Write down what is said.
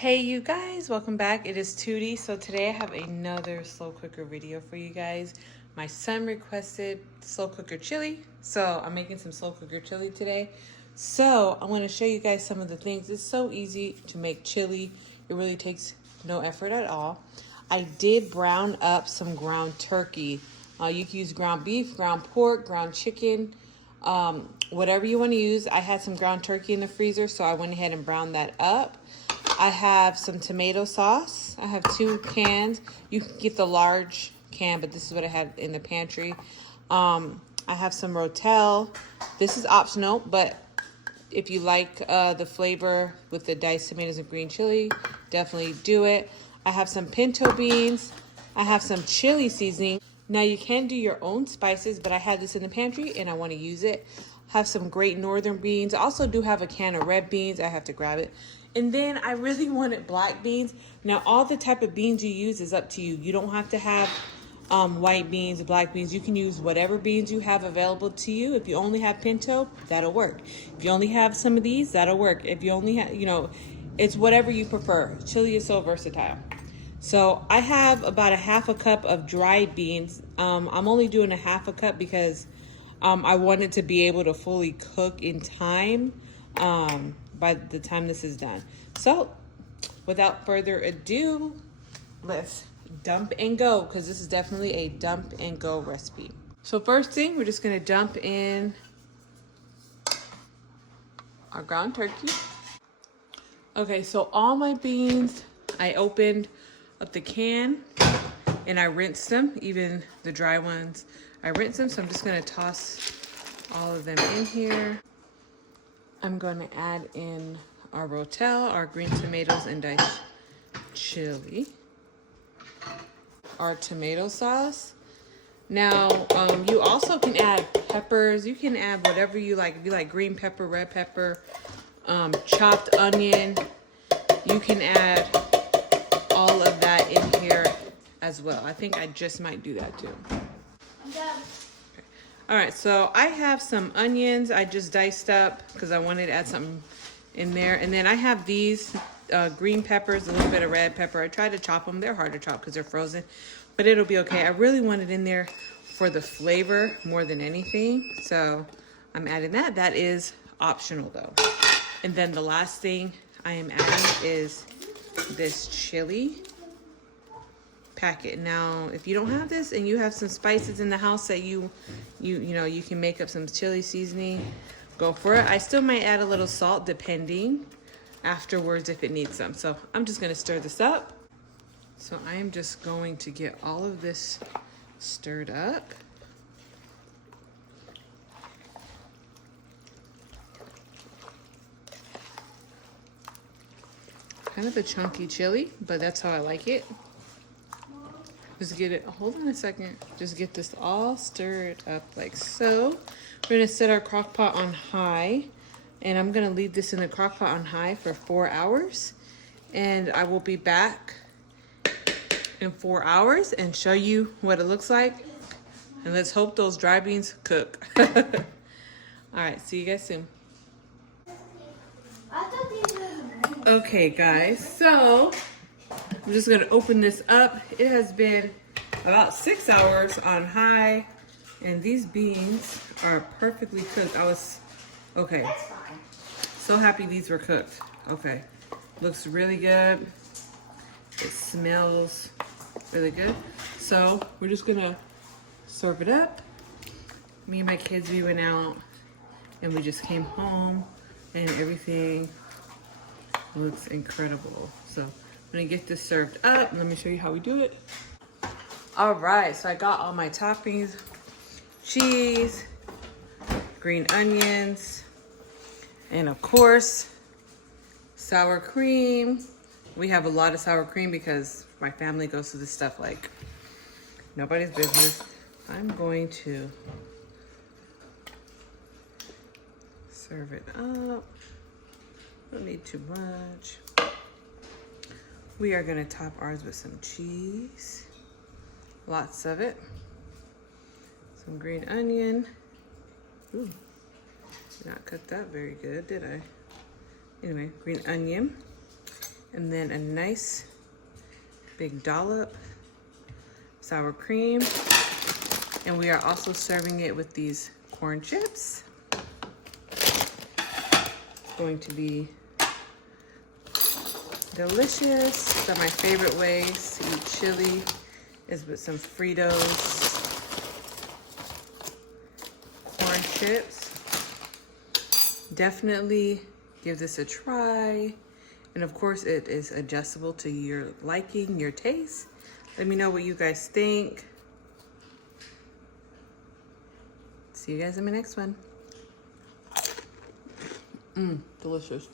Hey you guys, welcome back. It is Tootie. So today I have another slow cooker video for you guys. My son requested slow cooker chili, so I'm making some slow cooker chili today. So I want to show you guys some of the things. It's so easy to make chili. It really takes no effort at all. I did brown up some ground turkey. You can use ground beef, ground pork, ground chicken, whatever you want to use. I had some ground turkey in the freezer, so I went ahead and browned that up. I have some tomato sauce. I have 2 cans. You can get the large can, but this is what I had in the pantry. I have some Rotel. This is optional, but if you like the flavor with the diced tomatoes and green chili, definitely do it. I have some pinto beans. I have some chili seasoning. Now you can do your own spices, but I had this in the pantry and I want to use it. Have some great northern beans. I also do have a can of red beans. I have to grab it. And then I really wanted black beans. Now all the type of beans you use is up to you. You don't have to have white beans, black beans. You can use whatever beans you have available to you. If you only have pinto, that'll work. If you only have some of these, that'll work. If you only have, it's whatever you prefer. Chili is so versatile. So I have about a half a cup of dried beans. I'm only doing a half a cup because I wanted to be able to fully cook in time by the time this is done. So without further ado, let's dump and go, because this is definitely a dump and go recipe. So first thing, we're just gonna dump in our ground turkey. Okay, so all my beans, I opened up the can and I rinsed them, even the dry ones. I rinsed them, so I'm just gonna toss all of them in here. I'm gonna add in our Rotel, our green tomatoes and diced chili, our tomato sauce. Now, you also can add peppers. You can add whatever you like. If you like green pepper, red pepper, chopped onion, you can add all of that in here as well. I think I just might do that too. I'm done. Okay. All right, so I have some onions I just diced up because I wanted to add something in there. And then I have these green peppers, a little bit of red pepper. I tried to chop them. They're hard to chop because they're frozen, but it'll be okay. I really want it in there for the flavor more than anything. So I'm adding that. That is optional though. And then the last thing I am adding is this chili packet. Now, if you don't have this and you have some spices in the house that you can make up some chili seasoning, go for it. I still might add a little salt depending afterwards if it needs some. So I'm just gonna stir this up. So I am just going to get all of this stirred up. Kind of a chunky chili, but that's how I like it. Just get it, hold on a second. Just get this all stirred up like so. We're gonna set our crock pot on high, and I'm gonna leave this in the crock pot on high for 4 hours. And I will be back in 4 hours and show you what it looks like. And let's hope those dry beans cook. All right, see you guys soon. Okay guys, so I'm just gonna open this up. It has been about 6 hours on high, and these beans are perfectly cooked. Okay. That's fine. So happy these were cooked. Okay, looks really good. It smells really good. So we're just gonna serve it up. Me and my kids, we went out and we just came home and everything looks incredible. So I'm gonna get this served up. Let me show you how we do it. All right, so I got all my toppings: cheese, green onions, and of course, sour cream. We have a lot of sour cream because my family goes through this stuff like nobody's business. I'm going to serve it up. Don't need too much. We are gonna top ours with some cheese. Lots of it. Some green onion. Ooh, did not cut that very good, did I? Anyway, green onion. And then a nice big dollop sour cream. And we are also serving it with these corn chips. It's going to be delicious. So my favorite ways to eat chili is with some Fritos corn chips. Definitely give this a try. And of course it is adjustable to your liking, your taste. Let me know what you guys think. See you guys in my next one. Delicious.